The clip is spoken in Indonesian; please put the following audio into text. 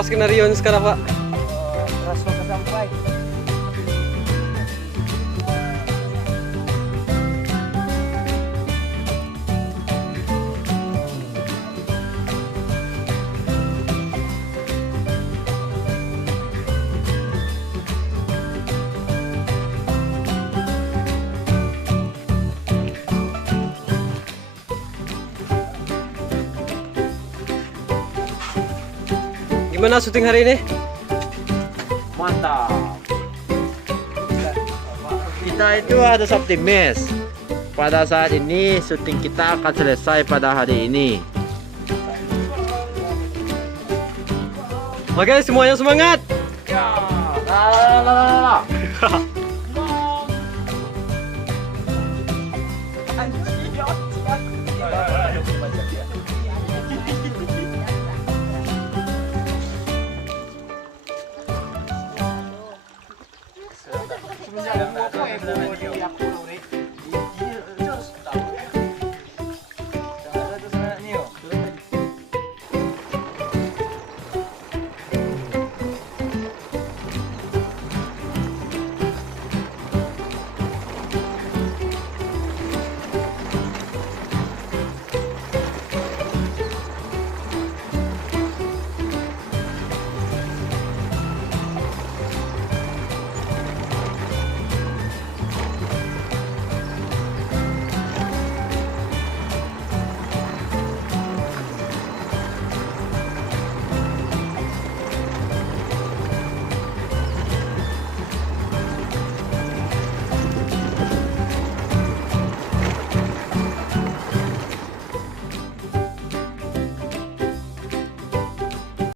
pas kena reunian sekarang, Pak? Rasa sampai. Gimana syuting hari ini? Mantap. Kita itu harus optimis. Pada saat ini syuting kita akan selesai pada hari ini. Oke, semuanya semangat. Lah. Semenjak